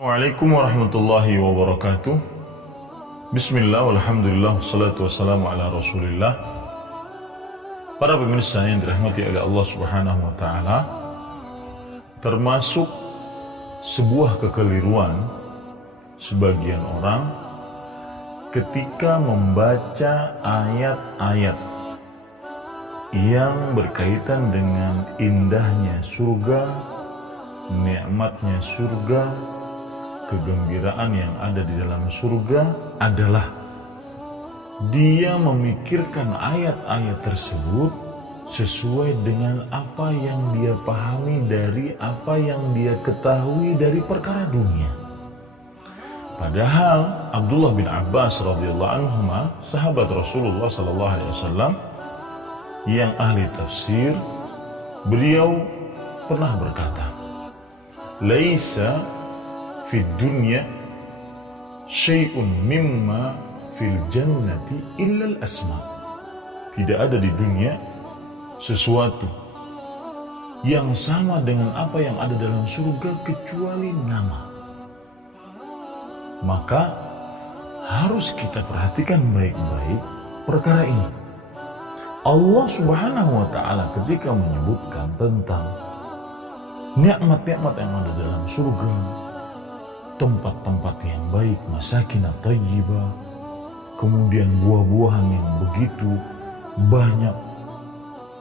Assalamualaikum warahmatullahi wabarakatuh. Bismillah, walhamdulillah, wassalatu wassalamu ala rasulillah. Para pemirsa yang dirahmati oleh Allah subhanahu wa ta'ala, termasuk sebuah kekeliruan sebagian orang ketika membaca ayat-ayat yang berkaitan dengan indahnya surga, nikmatnya surga, kegembiraan yang ada di dalam surga adalah dia memikirkan ayat-ayat tersebut sesuai dengan apa yang dia pahami dari apa yang dia ketahui dari perkara dunia. Padahal Abdullah bin Abbas radhiyallahu anhuma, sahabat Rasulullah sallallahu alaihi wasallam yang ahli tafsir, beliau pernah berkata, "Laisa fi dunya syai'un mimma fil jannati illa al-asma." Tidak ada di dunia sesuatu yang sama dengan apa yang ada dalam surga kecuali nama. Maka harus kita perhatikan baik-baik perkara ini. Allah subhanahu wa ta'ala ketika menyebutkan tentang nikmat-nikmat yang ada dalam surga, tempat-tempat yang baik, masakin thayyibah, kemudian buah-buahan yang begitu banyak,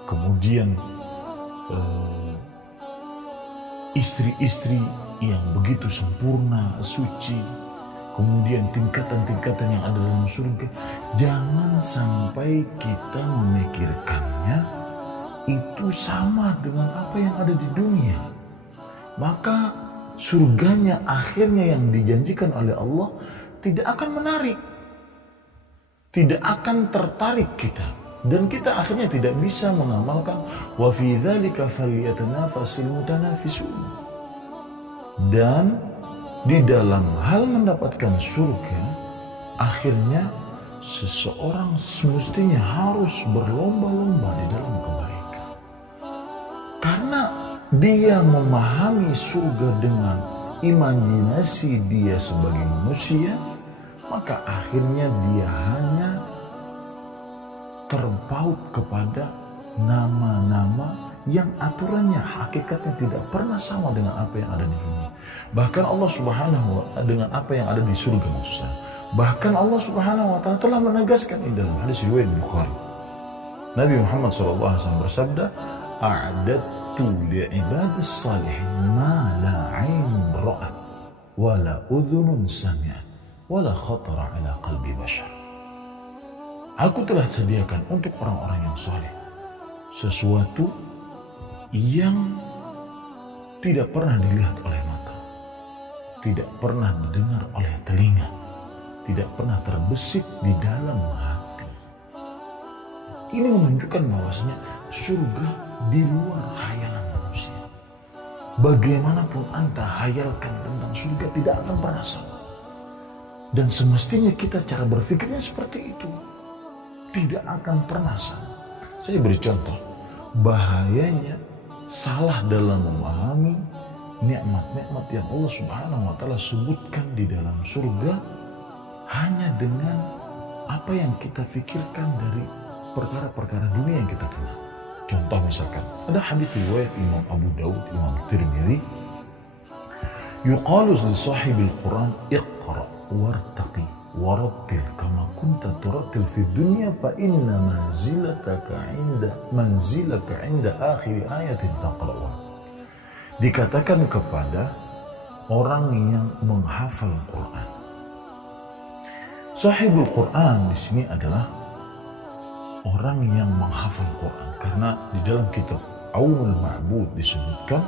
kemudian istri-istri yang begitu sempurna, suci, kemudian tingkatan-tingkatan yang ada dalam surga. Jangan sampai kita memikirkannya itu sama dengan apa yang ada di dunia. Maka surganya akhirnya yang dijanjikan oleh Allah tidak akan menarik, tidak akan tertarik kita, dan kita akhirnya tidak bisa mengamalkan wa fi dzalika falyatanafasil mutanafisun. Dan di dalam hal mendapatkan surga, akhirnya seseorang semestinya harus berlomba-lomba di dalam kebaikan. Karena dia memahami surga dengan imajinasi dia sebagai manusia, maka akhirnya dia hanya terpaut kepada nama-nama yang aturannya hakikatnya tidak pernah sama dengan apa yang ada di dunia. Bahkan Allah subhanahu wa ta'ala dengan apa yang ada di surga maksudnya. Bahkan Allah subhanahu wa ta'ala telah menegaskan ini dalam hadis riwayat Bukhari. Nabi Muhammad SAW bersabda, "A'dadtu li'ibadis salihin ma la 'ain ra'at wa la udhunun sami'at wa la khatara 'ala qalbi bashar." Aku telah sediakan untuk orang-orang yang saleh sesuatu yang tidak pernah dilihat oleh mata, tidak pernah didengar oleh telinga, tidak pernah terbesit di dalam hati. Ini menunjukkan bahwasanya surga di luar khayalan manusia. Bagaimanapun Anda hayalkan tentang surga tidak akan pernah sama. Dan semestinya kita cara berpikirnya seperti itu. Tidak akan pernah sama. Saya beri contoh. Bahayanya salah dalam memahami nikmat-nikmat yang Allah subhanahu wa ta'ala sebutkan di dalam surga hanya dengan apa yang kita pikirkan dari perkara-perkara dunia yang kita kenal. Contoh misalkan, ada hadis riwayat Imam Abu Dawud, Imam Tirmidzi, yuqalu li sahibil Quran iqra wartaqi warattil kama kunta turattil fi dunya fa inna manzilaka inda akhir ayatin taqra'uha. Dikatakan kepada orang yang menghafal Quran. Sahibul Quran di sini adalah orang yang menghafal Quran, karena di dalam kitab Aunul Ma'bud disebutkan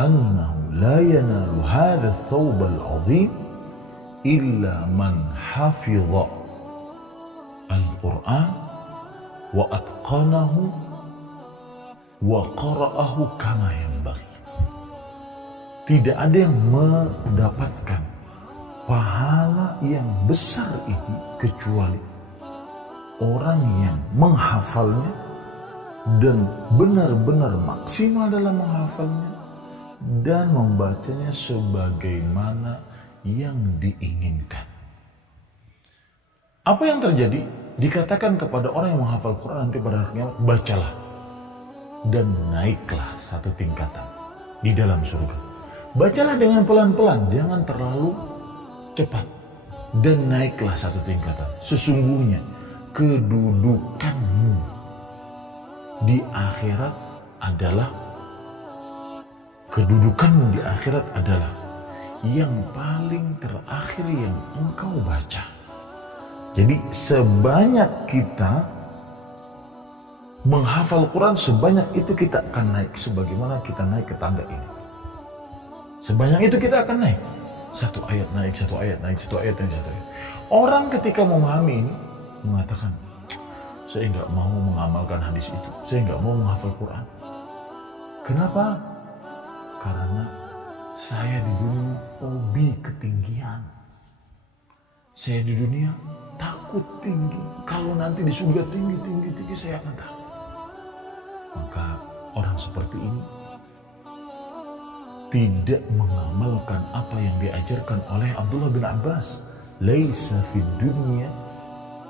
annahu la yanalu hadha thawbal azim illa man hafidha al-Quran wa atqanahu wa qara'ahu kama yanbaghi. Tidak ada yang mendapatkan pahala yang besar ini kecuali orang yang menghafalnya dan benar-benar maksimal dalam menghafalnya dan membacanya sebagaimana yang diinginkan. Apa yang terjadi? Dikatakan kepada orang yang menghafal Quran nanti pada hari kiamat, bacalah dan naiklah satu tingkatan di dalam surga. Bacalah dengan pelan-pelan, jangan terlalu cepat. Dan naiklah satu tingkatan. Sesungguhnya kedudukanmu di akhirat adalah yang paling terakhir yang engkau baca. Jadi sebanyak kita menghafal Quran, sebanyak itu kita akan naik. Sebagaimana kita naik ke tangga ini, sebanyak itu kita akan naik. Satu ayat naik, satu ayat naik, satu ayat naik, satu ayat. Orang ketika memahami ini mengatakan, saya nggak mau mengamalkan hadis itu, saya nggak mau menghafal Quran. Kenapa? Karena saya di dunia hobi ketinggian. Saya di dunia takut tinggi. Kalau nanti di surga tinggi, saya akan takut. Maka orang seperti ini tidak mengamalkan apa yang diajarkan oleh Abdullah bin Abbas. Laisa fid dunya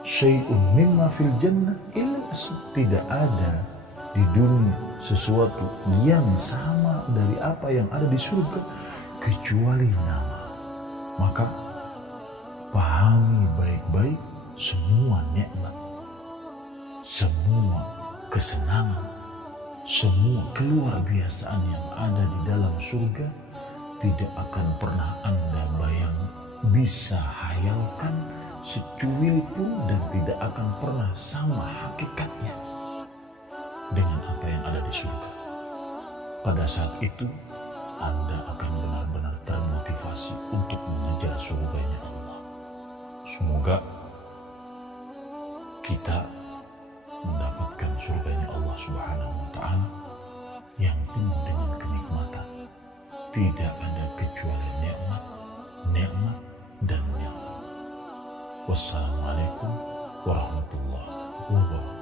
syai'un mimma fil jannah illa asm. Tidak ada di dunia sesuatu yang sama dari apa yang ada di surga kecuali nama. Maka pahami baik-baik semua nikmat, semua kesenangan, semua keluar biasaan yang ada di dalam surga tidak akan pernah Anda bisa hayalkan secuil pun, dan tidak akan pernah sama hakikatnya dengan apa yang ada di surga. Pada saat itu Anda akan benar-benar termotivasi untuk mengejar surganya Allah. Semoga kita mendapatkan surganya Allah Subhanahu wa Ta'ala yang penuh dengan kenikmatan. Tidak ada kecuali nikmat, nikmat dan nikmat. Wassalamualaikum warahmatullahi wabarakatuh.